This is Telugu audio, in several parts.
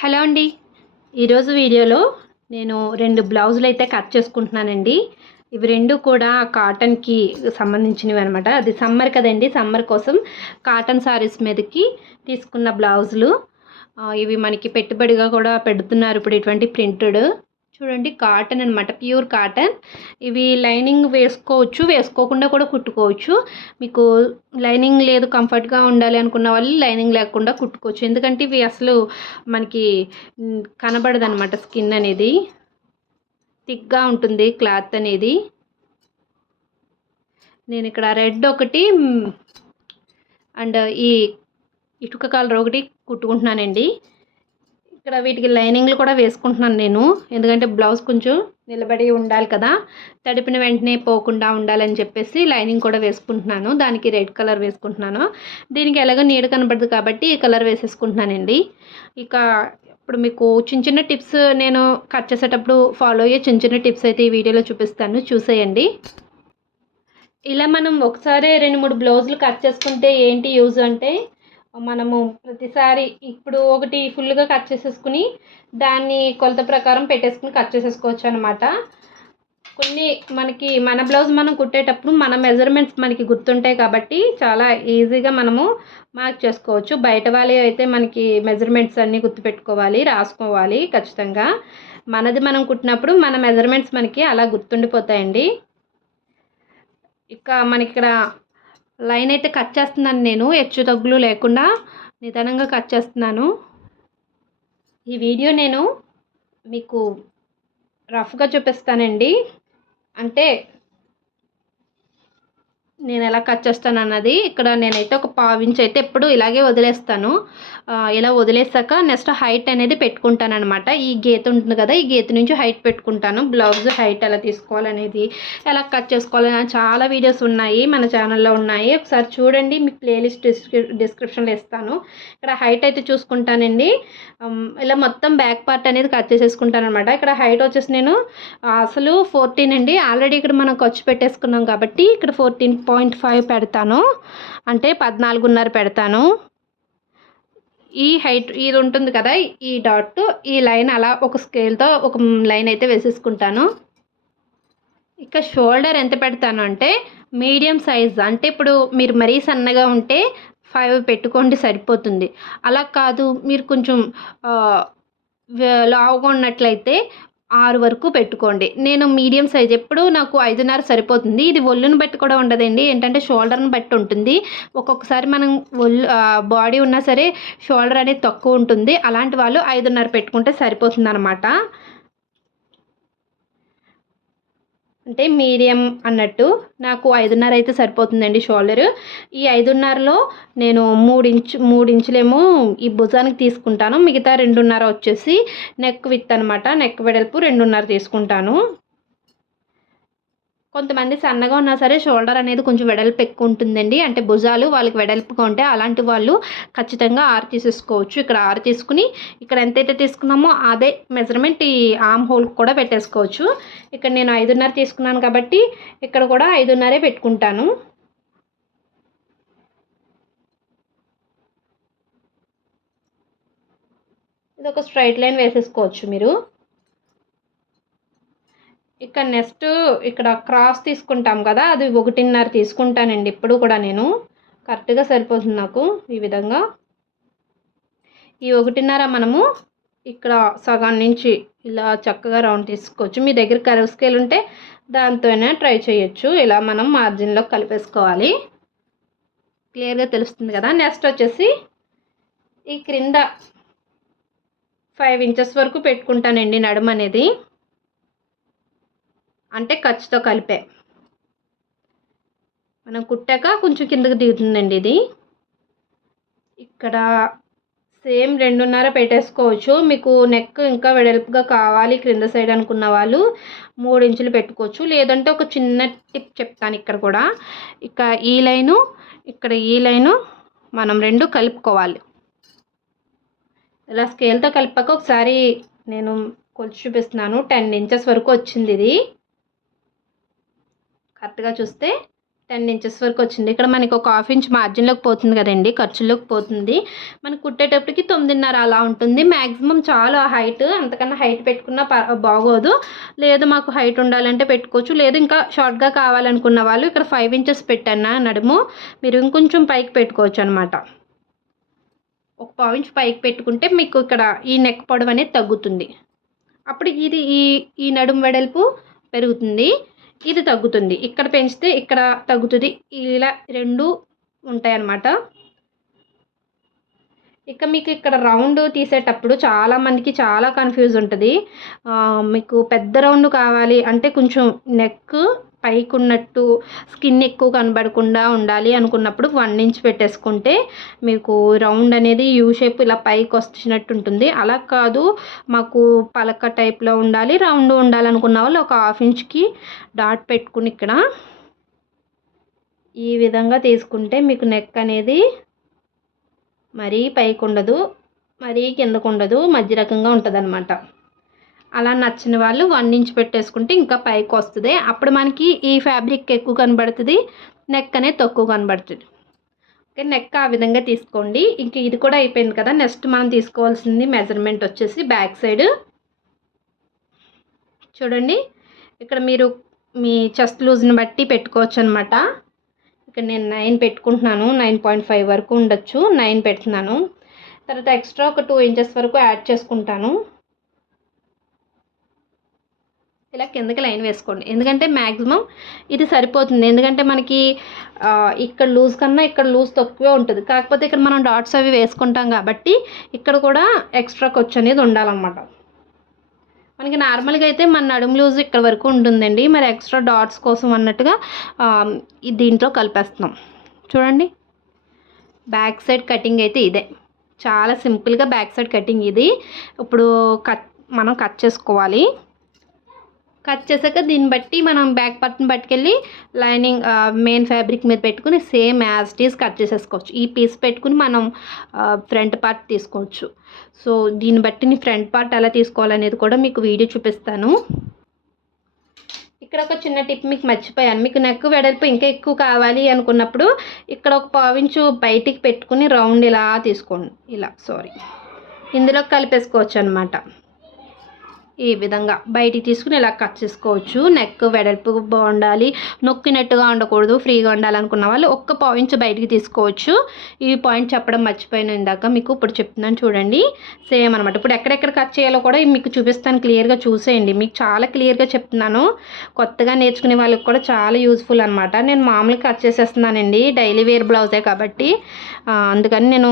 హలో అండి. ఈరోజు వీడియోలో నేను 2 బ్లౌజులు అయితే కట్ చేసుకుంటున్నానండి. ఇవి 2 కూడా కాటన్‌కి సంబంధించినవి అనమాట. అది సమ్మర్ కదండీ! సమ్మర్ కోసం కాటన్ సారీస్ మీదకి తీసుకున్న బ్లౌజులు. ఇవి మనకి పెట్టుబడిగా కూడా పెడుతున్నారు ఇప్పుడు ఇటువంటి ప్రింటెడ్. చూడండి కాటన్ అనమాట. Pure cotton. ఇవి లైనింగ్ వేసుకోవచ్చు, వేసుకోకుండా కూడా కుట్టుకోవచ్చు. మీకు లైనింగ్ లేదు కంఫర్ట్‌గా ఉండాలి అనుకున్న వాళ్ళు లైనింగ్ లేకుండా కుట్టుకోవచ్చు. ఎందుకంటే ఇవి అసలు మనకి కనబడదనమాట స్కిన్ అనేది. థిక్‌గా ఉంటుంది క్లాత్ అనేది. నేను ఇక్కడ రెడ్ ఒకటి అండ్ ఈ ఇటుక కలర్ ఒకటి కుట్టుకుంటున్నానండి. ఇక్కడ వీటికి లైనింగ్లు కూడా వేసుకుంటున్నాను నేను. ఎందుకంటే బ్లౌజ్ కొంచెం నిలబడి ఉండాలి కదా, తడిపిన వెంటనే పోకుండా ఉండాలని చెప్పేసి లైనింగ్ కూడా వేసుకుంటున్నాను. దానికి రెడ్ కలర్ వేసుకుంటున్నాను. దీనికి ఎలాగో నీడ కనబడదు కాబట్టి ఈ కలర్ వేసేసుకుంటున్నానండి. ఇక ఇప్పుడు మీకు చిన్న చిన్న టిప్స్ నేను కట్ చేసేటప్పుడు ఫాలో అయ్యే చిన్న చిన్న టిప్స్ అయితే ఈ వీడియోలో చూపిస్తాను, చూసేయండి. ఇలా మనం ఒకసారి 2-3 బ్లౌజులు కట్ చేసుకుంటే ఏంటి యూజ్ అంటే, మనము ప్రతిసారి ఇప్పుడు ఒకటి ఫుల్గా కట్ చేసేసుకుని దాన్ని కొలత ప్రకారం పెట్టేసుకుని కట్ చేసేసుకోవచ్చు అనమాట. కొన్ని మనకి మన బ్లౌజ్ మనం కుట్టేటప్పుడు మన మెజర్మెంట్స్ మనకి గుర్తుంటాయి కాబట్టి చాలా ఈజీగా మనము మార్క్ చేసుకోవచ్చు. బయట వాళ్ళే అయితే మనకి మెజర్మెంట్స్ అన్నీ గుర్తుపెట్టుకోవాలి, రాసుకోవాలి ఖచ్చితంగా. మనది మనం కుట్టినప్పుడు మన మెజర్మెంట్స్ మనకి అలా గుర్తుండిపోతాయండి. ఇక మనకి ఇక్కడ లైన్ అయితే కట్ చేస్తున్నాను నేను, హెచ్చు తగ్గులు లేకుండా నిదానంగా కట్ చేస్తున్నాను. ఈ వీడియో నేను మీకు రఫ్గా చూపిస్తానండి. అంటే నేను ఎలా కట్ చేస్తాను అన్నది. ఇక్కడ నేనైతే ఒక పావించి అయితే ఎప్పుడు ఇలాగే వదిలేస్తాను. ఇలా వదిలేసాక నెక్స్ట్ హైట్ అనేది పెట్టుకుంటాను అనమాట. ఈ గీత ఉంటుంది కదా, ఈ గీత నుంచి హైట్ పెట్టుకుంటాను. బ్లౌజ్ హైట్ ఎలా తీసుకోవాలనేది, ఎలా కట్ చేసుకోవాలని చాలా వీడియోస్ ఉన్నాయి మన ఛానల్లో ఉన్నాయి. ఒకసారి చూడండి, మీకు ప్లేలిస్ట్ డిస్క్రిప్షన్లో ఇస్తాను. ఇక్కడ హైట్ అయితే చూసుకుంటానండి. ఇలా మొత్తం బ్యాక్ పార్ట్ అనేది కట్ చేసేసుకుంటాను అనమాట. ఇక్కడ హైట్ వచ్చేసి నేను అసలు 14 అండి. ఆల్రెడీ ఇక్కడ మనం ఖర్చు పెట్టేసుకున్నాం కాబట్టి ఇక్కడ 14.5 పెడతాను, అంటే 14.5 పెడతాను. ఈ హైట్ ఇది ఉంటుంది కదా, ఈ డాట్ ఈ లైన్ అలా ఒక స్కేల్తో ఒక లైన్ అయితే వేసేసుకుంటాను. ఇక షోల్డర్ ఎంత పెడతాను అంటే మీడియం సైజ్. అంటే ఇప్పుడు మీరు మరీ సన్నగా ఉంటే 5 పెట్టుకోండి సరిపోతుంది. అలా కాదు మీరు కొంచెం లావుగా ఉన్నట్లయితే 6 వరకు పెట్టుకోండి. నేను మీడియం సైజ్, ఎప్పుడు నాకు 5.5 సరిపోతుంది. ఇది ఒళ్ళును బట్టి కూడా ఉండదండి, ఏంటంటే షోల్డర్ని బట్టి ఉంటుంది. ఒక్కొక్కసారి మనం బాడీ ఉన్నా సరే షోల్డర్ అనేది తక్కువ ఉంటుంది. అలాంటి వాళ్ళు 5.5 పెట్టుకుంటే సరిపోతుంది అనమాట. అంటే మీడియం అన్నట్టు నాకు 5.5 అయితే సరిపోతుందండి షోల్డరు. ఈ 5.5లో నేను 3 ఇంచులేమో ఈ భుజానికి తీసుకుంటాను. మిగతా 2.5 వచ్చేసి నెక్ విత్ అనమాట. నెక్ వెడల్పు 2.5 తీసుకుంటాను. కొంతమంది సన్నగా ఉన్నా సరే షోల్డర్ అనేది కొంచెం వెడల్పు ఎక్కువ ఉంటుందండి, అంటే భుజాలు వాళ్ళకి వెడల్పుగా ఉంటాయి. అలాంటి వాళ్ళు ఖచ్చితంగా 6 తీసేసుకోవచ్చు. ఇక్కడ 6 తీసుకుని ఇక్కడ ఎంతైతే తీసుకున్నామో అదే మెజర్మెంట్ ఈ ఆర్మ్ హోల్కి కూడా పెట్టేసుకోవచ్చు. ఇక్కడ నేను 5.5 తీసుకున్నాను కాబట్టి ఇక్కడ కూడా 5.5 పెట్టుకుంటాను. ఇది ఒక స్ట్రైట్ లైన్ వేసేసుకోవచ్చు మీరు. ఇక నెక్స్ట్ ఇక్కడ క్రాస్ తీసుకుంటాం కదా, అది 1.5 తీసుకుంటానండి ఇప్పుడు కూడా నేను. కరెక్ట్గా సరిపోతుంది నాకు ఈ విధంగా. ఈ 1.5 మనము ఇక్కడ సగం నుంచి ఇలా చక్కగా రౌండ్ తీసుకోవచ్చు. మీ దగ్గర కర్వ్ స్కేల్ ఉంటే దాంతోనే ట్రై చేయొచ్చు. ఇలా మనం మార్జిన్లో కలిపేసుకోవాలి. క్లియర్గా తెలుస్తుంది కదా. నెక్స్ట్ వచ్చేసి ఈ క్రింద 5 ఇంచెస్ వరకు పెట్టుకుంటానండి నడుము అనేది, అంటే ఖర్చుతో కలిపే. మనం కుట్టాక కొంచెం కిందకి దిగుతుందండి ఇది. ఇక్కడ సేమ్ 2.5 పెట్టేసుకోవచ్చు. మీకు నెక్ ఇంకా వెడల్పుగా కావాలి క్రింద సైడ్ అనుకున్న వాళ్ళు 3 ఇంచులు పెట్టుకోవచ్చు. లేదంటే ఒక చిన్న టిప్ చెప్తాను ఇక్కడ కూడా. ఇక ఈ లైను ఇక్కడ ఈ లైను మనం 2 కలుపుకోవాలి. ఇలా స్కేల్తో కలిపాక ఒకసారి నేను కొలిచి చూపిస్తున్నాను. 10 ఇంచెస్ వరకు వచ్చింది ఇది. కరెక్ట్గా చూస్తే 10 ఇంచెస్ వరకు వచ్చింది. ఇక్కడ మనకి ఒక హాఫ్ ఇంచ్ మార్జిన్లోకి పోతుంది కదండి, ఖర్చుల్లోకి పోతుంది. మనకు కుట్టేటప్పటికి 9.5 అలా ఉంటుంది. మ్యాక్సిమం చాలా హైట్, అంతకన్నా హైట్ పెట్టుకున్నా బాగోదు. లేదు మాకు హైట్ ఉండాలంటే పెట్టుకోవచ్చు, లేదు ఇంకా షార్ట్గా కావాలనుకున్న వాళ్ళు ఇక్కడ 5 ఇంచెస్ పెట్టాను నడుము, మీరు ఇంకొంచెం పైకి పెట్టుకోవచ్చు అనమాట. ఒక 1/4 ఇంచ్ పైకి పెట్టుకుంటే మీకు ఇక్కడ ఈ నెక్ పొడవు అనేది తగ్గుతుంది. అప్పుడు ఇది ఈ నడుము వెడల్పు పెరుగుతుంది, ఇది తగ్గుతుంది. ఇక్కడ పెంచితే ఇక్కడ తగ్గుతుంది, ఇలా 2 ఉంటాయన్నమాట. ఇక మీకు ఇక్కడ రౌండ్ తీసేటప్పుడు చాలామందికి చాలా కన్ఫ్యూజ్ ఉంటుంది. మీకు పెద్ద రౌండ్ కావాలి అంటే కొంచెం నెక్ పైకి ఉన్నట్టు స్కిన్ ఎక్కువ కనబడకుండా ఉండాలి అనుకున్నప్పుడు 1 ఇంచ్ పెట్టేసుకుంటే మీకు రౌండ్ అనేది యూ షేప్ ఇలా పైకి వచ్చినట్టు ఉంటుంది. అలా కాదు మాకు పలక టైప్లో ఉండాలి, రౌండ్ ఉండాలనుకున్న వాళ్ళు ఒక 1/2 ఇంచ్కి డాట్ పెట్టుకుని ఇక్కడ ఈ విధంగా తీసుకుంటే మీకు నెక్ అనేది మరీ పైకి ఉండదు, మరీ కిందకు ఉండదు, మధ్య రకంగా ఉంటుంది అనమాట. అలా నచ్చిన వాళ్ళు 1 ఇంచ్ పెట్టేసుకుంటే ఇంకా పైకి వస్తుంది. అప్పుడు మనకి ఈ ఫ్యాబ్రిక్ ఎక్కువ కనబడుతుంది, నెక్ అనేది తక్కువ కనబడుతుంది. ఓకే, నెక్ ఆ విధంగా తీసుకోండి. ఇంక ఇది కూడా అయిపోయింది కదా. నెక్స్ట్ మనం తీసుకోవాల్సింది మెజర్మెంట్ వచ్చేసి బ్యాక్ సైడ్. చూడండి, ఇక్కడ మీరు మీ చెస్ట్ లూజ్ని బట్టి పెట్టుకోవచ్చు అనమాట. ఇక్కడ నేను 9 పెట్టుకుంటున్నాను, 9.5 వరకు ఉండొచ్చు, 9 పెడుతున్నాను. తర్వాత ఎక్స్ట్రా ఒక 2 ఇంచెస్ వరకు యాడ్ చేసుకుంటాను. ఇలా కిందకి లైన్ వేసుకోండి, ఎందుకంటే మ్యాక్సిమం ఇది సరిపోతుంది. ఎందుకంటే మనకి ఇక్కడ లూజ్ కన్నా ఇక్కడ లూజ్ తక్కువే ఉంటుంది. కాకపోతే ఇక్కడ మనం డాట్స్ అవి వేసుకుంటాం కాబట్టి ఇక్కడ కూడా ఎక్స్ట్రా ఖర్చు అనేది ఉండాలన్నమాట. మనకి నార్మల్గా అయితే మన నడుము లూజ్ ఇక్కడ వరకు ఉంటుందండి, మరి ఎక్స్ట్రా డాట్స్ కోసం అన్నట్టుగా దీంట్లో కలిపేస్తున్నాం. చూడండి, బ్యాక్ సైడ్ కటింగ్ అయితే ఇదే, చాలా సింపుల్గా బ్యాక్ సైడ్ కటింగ్ ఇది. ఇప్పుడు మనం కట్ చేసుకోవాలి. కట్ చేసాక దీన్ని బట్టి మనం బ్యాక్ పార్ట్ని పట్టుకెళ్ళి లైనింగ్ మెయిన్ ఫ్యాబ్రిక్ మీద పెట్టుకుని same as it is cut చేసేసుకోవచ్చు. ఈ పీస్ పెట్టుకుని మనం ఫ్రంట్ పార్ట్ తీసుకోవచ్చు. సో దీన్ని బట్టి ఫ్రంట్ పార్ట్ ఎలా తీసుకోవాలనేది కూడా మీకు వీడియో చూపిస్తాను. ఇక్కడ ఒక చిన్న టిప్ మీకు మర్చిపోయాను. మీకు నెక్ వెడల్పు ఇంకా ఎక్కువ కావాలి అనుకున్నప్పుడు ఇక్కడ ఒక 1/4 ఇంచు బయటికి పెట్టుకుని రౌండ్ ఇలా తీసుకోండి, ఇందులో కలిపేసుకోవచ్చు అనమాట. ఈ విధంగా బయటికి తీసుకుని ఇలా కట్ చేసుకోవచ్చు. నెక్ వెడల్పు బాగుండాలి, నొక్కినట్టుగా ఉండకూడదు, ఫ్రీగా ఉండాలనుకున్న వాళ్ళు ఒక్క 1/4 ఇంచ్ బయటికి తీసుకోవచ్చు. ఈ పాయింట్ చెప్పడం మర్చిపోయిన ఇందాక మీకు, ఇప్పుడు చెప్తున్నాను చూడండి. సేమ్ అనమాట. ఇప్పుడు ఎక్కడెక్కడ కట్ చేయాలో కూడా మీకు చూపిస్తాను, క్లియర్గా చూసేయండి. మీకు చాలా క్లియర్గా చెప్తున్నాను, కొత్తగా నేర్చుకునే వాళ్ళకి కూడా చాలా యూజ్ఫుల్ అనమాట. నేను మామూలుగా కట్ చేసేస్తున్నానండి, డైలీ వేర్ బ్లౌజే కాబట్టి అందుకని నేను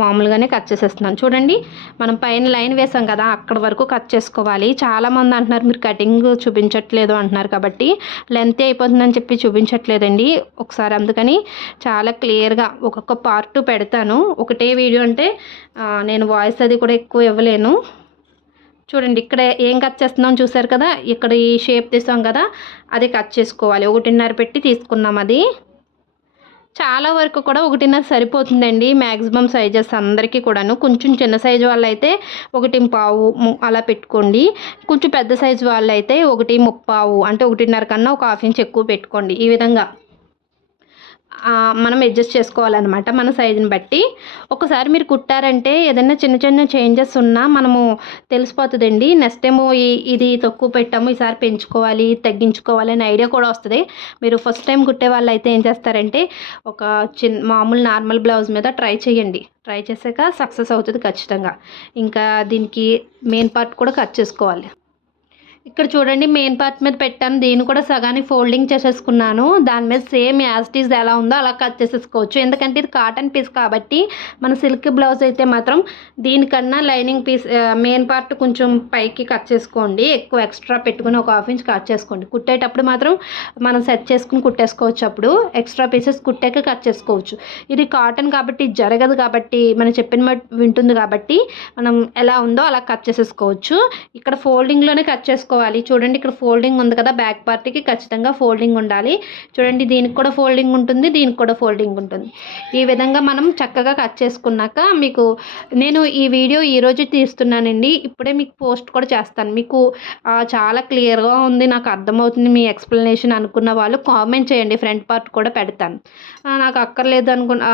మామూలుగానే కట్ చేసేస్తున్నాను. చూడండి, మనం పైన లైన్ వేసాం కదా, అక్కడ వరకు కట్ చేసుకోవాలి. చాలామంది అంటున్నారు మీరు కటింగ్ చూపించట్లేదు అంటున్నారు, కాబట్టి లెంత్ అయిపోతుందని చెప్పి చూపించట్లేదండి ఒకసారి. అందుకని చాలా క్లియర్గా ఒక్కొక్క పార్ట్ పెడతాను. ఒకటే వీడియో అంటే నేను వాయిస్ అది కూడా ఎక్కువ ఇవ్వలేను. చూడండి, ఇక్కడ ఏం కట్ చేస్తున్నాం చూసారు కదా, ఇక్కడ ఈ షేప్ తీసాం కదా, అది కట్ చేసుకోవాలి. 1.5 పెట్టి తీసుకున్నాం. అది చాలా వరకు కూడా 1.5 సరిపోతుందండి మ్యాక్సిమం సైజెస్ అందరికీ కూడాను. కొంచెం చిన్న సైజు వాళ్ళైతే 1.25 అలా పెట్టుకోండి. కొంచెం పెద్ద సైజు వాళ్ళైతే 1.35 అంటే 1.5 కన్నా ఒక 1/2 ఇంచ్ ఎక్కువ పెట్టుకోండి. ఈ విధంగా మనం అడ్జస్ట్ చేసుకోవాలన్నమాట మన సైజుని బట్టి. ఒకసారి మీరు కుట్టారంటే ఏదైనా చిన్న చిన్న చేంజెస్ ఉన్నా మనము తెలిసిపోతుందండి. నెక్స్ట్ ఏమో ఇది తక్కువ పెట్టాము, ఈసారి పెంచుకోవాలి తగ్గించుకోవాలి అనే ఐడియా కూడా వస్తుంది. మీరు ఫస్ట్ టైం కుట్టే వాళ్ళు అయితే ఏం చేస్తారంటే ఒక మామూలు నార్మల్ బ్లౌజ్ మీద ట్రై చేయండి. ట్రై చేసాక సక్సెస్ అవుతుంది ఖచ్చితంగా. ఇంకా దీనికి మెయిన్ పార్ట్ కూడా కట్ చేసుకోవాలి. ఇక్కడ చూడండి, మెయిన్ పార్ట్ మీద పెట్టాను, దీన్ని కూడా సగానికి ఫోల్డింగ్ చేసేసుకున్నాను. దాని మీద సేమ్ యాజ్ ఇట్ ఈజ్ ఎలా ఉందో అలా కట్ చేసేసుకోవచ్చు. ఎందుకంటే ఇది కాటన్ పీస్ కాబట్టి. మన సిల్క్ బ్లౌజ్ అయితే మాత్రం దీనికన్నా లైనింగ్ పీస్ మెయిన్ పార్ట్ కొంచెం పైకి కట్ చేసుకోండి, ఎక్కువ ఎక్స్ట్రా పెట్టుకుని ఒక 1/2 ఇంచ్ కట్ చేసుకోండి. కుట్టేటప్పుడు మాత్రం మనం సెట్ చేసుకుని కుట్టేసుకోవచ్చు. అప్పుడు ఎక్స్ట్రా పీసెస్ కుట్టాక కట్ చేసుకోవచ్చు. ఇది కాటన్ కాబట్టి జరగదు, కాబట్టి మనం చెప్పిన మాట వింటుంది కాబట్టి మనం ఎలా ఉందో అలా కట్ చేసేసుకోవచ్చు. ఇక్కడ ఫోల్డింగ్లోనే కట్ చేసుకోవాలి. చేసుకోవాలి. చూడండి ఇక్కడ ఫోల్డింగ్ ఉంది కదా, బ్యాక్ పార్ట్కి ఖచ్చితంగా ఫోల్డింగ్ ఉండాలి. చూడండి దీనికి కూడా ఫోల్డింగ్ ఉంటుంది, దీనికి కూడా ఫోల్డింగ్ ఉంటుంది. ఈ విధంగా మనం చక్కగా కట్ చేసుకున్నాక మీకు నేను ఈ వీడియో ఈరోజు తీస్తున్నానండి. ఇప్పుడే మీకు పోస్ట్ కూడా చేస్తాను. మీకు చాలా క్లియర్గా ఉంది, నాకు అర్థమవుతుంది మీ ఎక్స్ప్లెనేషన్ అనుకున్న వాళ్ళు కామెంట్ చేయండి, ఫ్రంట్ పార్ట్ కూడా పెడతాను. నాకు అక్కర్లేదు అనుకున్న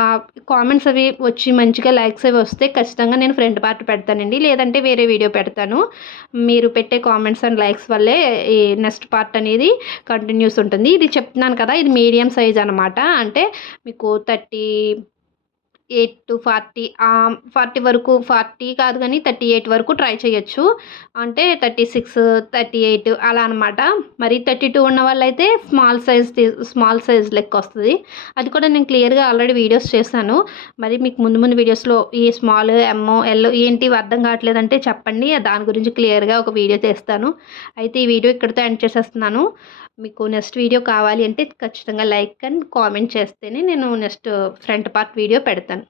కామెంట్స్ అవి వచ్చి మంచిగా లైక్స్ అవి వస్తే ఖచ్చితంగా నేను ఫ్రంట్ పార్ట్ పెడతానండి, లేదంటే వేరే వీడియో పెడతాను. మీరు పెట్టే కామెంట్స్ అండ్ లైక్స్ వల్లే ఈ నెక్స్ట్ పార్ట్ అనేది కంటిన్యూస్ ఉంటుంది. ఇది చెప్తున్నాను కదా, ఇది మీడియం సైజ్ అనమాట. అంటే మీకు 38 to 40 40 వరకు, 40 కాదు కానీ 38 వరకు ట్రై చేయొచ్చు. అంటే 36, 38 అలా అనమాట. మరి 32 ఉన్న వాళ్ళైతే స్మాల్ సైజ్ లెక్క వస్తుంది. అది కూడా నేను క్లియర్గా ఆల్రెడీ వీడియోస్ చేశాను. మరి మీకు ముందు వీడియోస్లో ఈ స్మాల్, ఎమ్, ఎల్ ఏంటి అర్థం కావట్లేదంటే చెప్పండి, దాని గురించి క్లియర్గా ఒక వీడియో చేస్తాను. అయితే ఈ వీడియో ఇక్కడితో ఎండ్ చేసేస్తున్నాను. మీకు నెక్స్ట్ వీడియో కావాలి అంటే ఖచ్చితంగా లైక్ అండ్ కామెంట్ చేస్తేనే నేను నెక్స్ట్ ఫ్రంట్ పార్ట్ వీడియో పెడతాను.